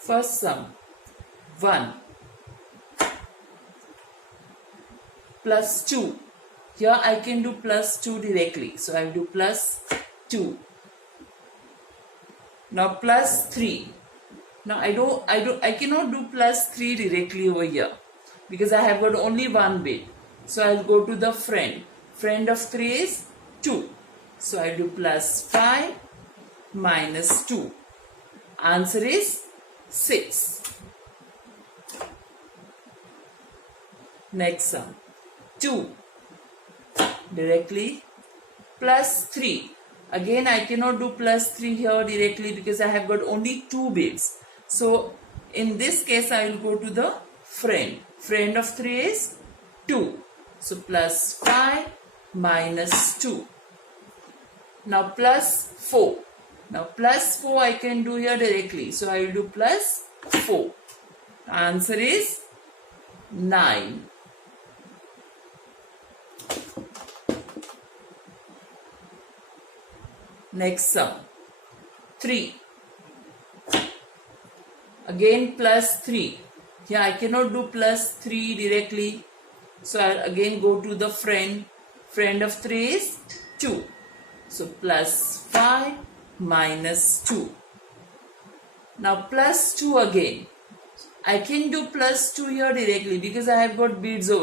First sum 1 plus 2. Here I can do plus 2 directly. So I will do plus 2. Now plus 3. Now I cannot do plus 3 directly over here because I have got only one bit. So I will go to the friend. Friend of 3 is 2. So I will do plus 5 minus 2. Answer is 6. Next sum 2 directly plus 3. Again I cannot do plus 3 here directly because I have got only 2 bits. So in this case I will go to the friend. Friend of 3 is 2. So plus 5 minus 2. Now plus 4. Now plus 4 I can do here directly. So I will do plus 4. Answer is 9. Next sum 3. Again plus 3. Here I cannot do plus 3 directly. So I'll again go to the friend. Friend of 3 is 2. So plus 5 minus 2. Now plus 2 again. I can do plus 2 here directly because I have got beads over